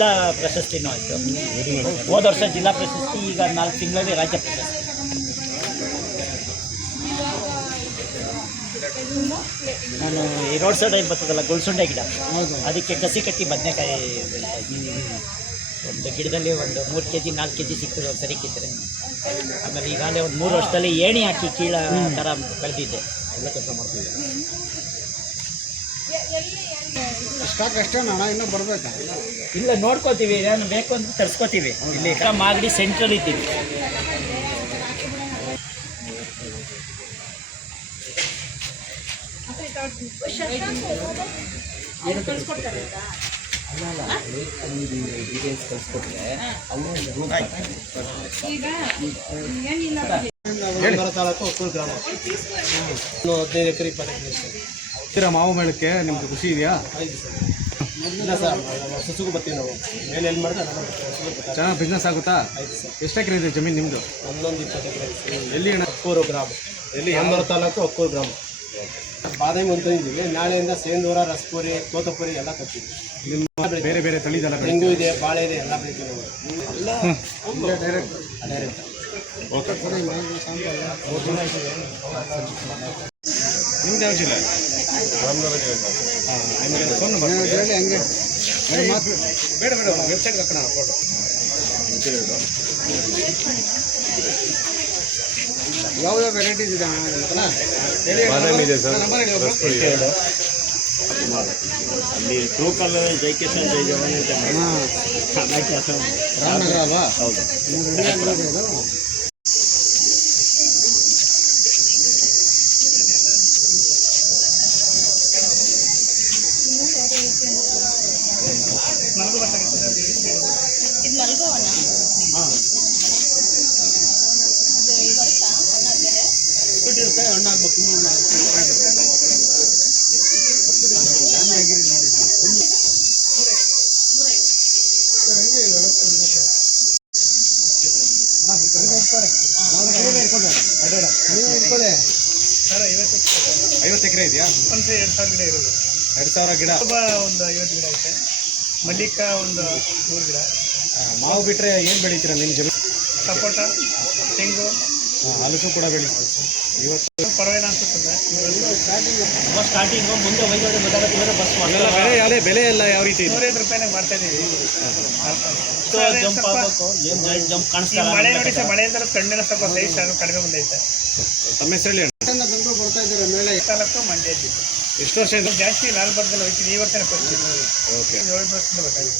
ಜಿಲ್ಲಾ ಪ್ರಶಸ್ತಿನೂ ಆಯಿತು. ಹೋದ ವರ್ಷ ಜಿಲ್ಲಾ ಪ್ರಶಸ್ತಿ, ಈಗ 4 ತಿಂಗಳಲ್ಲಿ ರಾಜ್ಯ ಪ್ರಶಸ್ತಿ. ನಾನು ಈ ರೋಡ್ ಸೈಡಲ್ಲಿ ಬರ್ತದಲ್ಲ ಗುಲ್ಸುಂಡೆ ಗಿಡ, ಅದಕ್ಕೆ ಕಸಿ ಕಟ್ಟಿ ಬದನೆಕಾಯಿ ಒಂದು ಗಿಡದಲ್ಲಿ ಒಂದು 3 kg 4 kg ಸಿಗ್ತದೆ ಒಂದು ಸರಿ ಕಿತ್ತರೆ. ಆಮೇಲೆ ಈಗಾಗಲೇ ಒಂದು 3 ವರ್ಷದಲ್ಲಿ ಏಣಿ ಹಾಕಿ ಕೀಳ ಥರ ಬೆಳೆದಿದ್ದೆ. ಎಲ್ಲ ಕೆಲಸ ಮಾಡ್ತಿದ್ದೆ. ಸ್ಟಾಕ್ ಅಷ್ಟೇ ಅಣ್ಣ, ಇನ್ನೂ ಬರಬೇಕಾ? ಇಲ್ಲ, ನೋಡ್ಕೋತೀವಿ, ಏನು ಬೇಕು ಅಂತ ತರಿಸ್ಕೋತೀವಿ. ಇಲ್ಲಿ ಮಾಗಡಿ ಸೆಂಟ್ರಲ್ ಇದ್ದೀವಿ. ಏನು ಕಳಿಸ್ಕೊಡ್ತಾರೆ? ಡೀಟೇಲ್ಸ್ ಕಳಿಸ್ಕೊಟ್ರೆ ತಾಲೂಕು ಒಕ್ಕೂರು ಗ್ರಾಮ, 15 ಎಕರೆ 20 ಮಾವು ಮೇಳಕ್ಕೆ ನಿಮ್ಗೆ ಖುಷಿ ಇದೆಯಾ? ಇಲ್ಲ ಸರ್, ಸುಸುಗು ಬರ್ತೀವಿ ನಾವು. ಮೇಲೆ ಎಲ್ಲಿ ಮಾಡಿದ್ರೆ ಚೆನ್ನಾಗಿ ಬಿಸ್ನೆಸ್ ಆಗುತ್ತಾ? ಎಷ್ಟು ಎಕರೆ ಇದೆ ಜಮೀನು ನಿಮ್ಮದು? 11-20 ಎಕರೆ. ಎಲ್ಲಿ ಅಣ್ಣ? ಒಕ್ಕೂರು ಗ್ರಾಮ. ಎಲ್ಲಿ? ಹೆಮ್ಮರ ತಾಲೂಕು ಒಕ್ಕೂರು ಗ್ರಾಮ. ಬಾದಾಮಿ ಅಂತ ಇದ್ದೀವಿ. ನಾಳೆಯಿಂದ ಸೇಂದೂರ, ರಸಪುರಿ, ತೋತಪುರಿ ಎಲ್ಲ ತರ್ತೀವಿ. ನಿಮ್ಮ ಬೇರೆ ಬೇರೆ ತಳಿದೆಲ್ಲ ತೆಂಗು ಇದೆ, ಬಾಳೆ ಇದೆ, ಎಲ್ಲ ಬೆಳಿತೀವಿ. ಎಲ್ಲ ಡೈರೆಕ್ಟ್. ಓಕೆ. ನಿಮ್ದು ಯಾವ ಜಿಲ್ಲೆ? ಬೇಡ ಬೇಡ, ವೆಬ್ಸೈಟ್ ಹಾಕೋಣ ಫೋಟೋ. ಯಾವ್ಯಾವ ವೆರೈಟೀಸ್ ಇದೆ? ಬಾದಾಮಿ ಇದೆ ಸರ್, ಅಲ್ಲಿ ಟೋಕಲ್ ಜೈಕೇಶನ್ ಜೈ ಜವಾನ್ ರಾಮನಗರ ಅಲ್ವಾ? ಹೌದು. ಸರ್ 50 ಎಕರೆ ಇದೆಯಾ? 2,000 ಗಿಡ ಇರೋದು. 2,000 ಗಿಡ. ಒಂದು 50 ಗಿಡ ಐತೆ. ಮಲ್ಲಿಕ ಒಂದು 100 ಗಿಡ. ಮಾವು ಬಿಟ್ಟರೆ ಏನು ಬೆಳಿತೀರಾ ನಿಮ್ಮ ಜಮೀನು? ಸಪೋಟ, ತೆಂಗು, ಹಲಸು ಕೂಡ ಬೆಳಿತೀವಿ. ಇವತ್ತು ಪರವಾಗಿಲ್ಲ ಅನ್ಸುತ್ತದೆ. ಸ್ಟಾರ್ಟಿಂಗು ಮುಂದೆ ವೈದ್ಯರು ಬಸ್ ಬೆಲೆ ಎಲ್ಲ ಯಾವ ರೀತಿ? 150 ರೂಪಾಯಿನಾಗ ಮಾಡ್ತಾ ಇದ್ದೀವಿ. ಜಂಪ್ ಆಗಬೇಕು, ಏನು ಜಂಪ್ ಕಾಣಿಸ್ತಾ ಮಳೆ ನೋಡಿ ಸರ್, ಮಳೆಯಿಂದ ಕಣ್ಣಿನ ಸ್ವಲ್ಪ ಸೈಜ್ ಕಡಿಮೆ ಬಂದೈತೆ. ತಮ್ಮ ಹೆಸರಲ್ಲಿ ಬೆಂಗಳೂರು ಬರ್ತಾ ಇದ್ದಾರೆ ಮೇಲೆ ತಾಲೂಕು ಮಂಡ್ಯ ಜಿಲ್ಲೆ. ಎಷ್ಟು ವರ್ಷ ಜಾಸ್ತಿ ಲಾಲ್ಬಾಗ್ದಲ್ಲಿ ಹೋಗ್ತೀವಿ. ಈ ವರ್ಷನೇ ಬರ್ತೀವಿ. ಓಕೆ. 7 ವರ್ಷದಿಂದ ಬರ್ತಾ ಇದ್ದೀವಿ.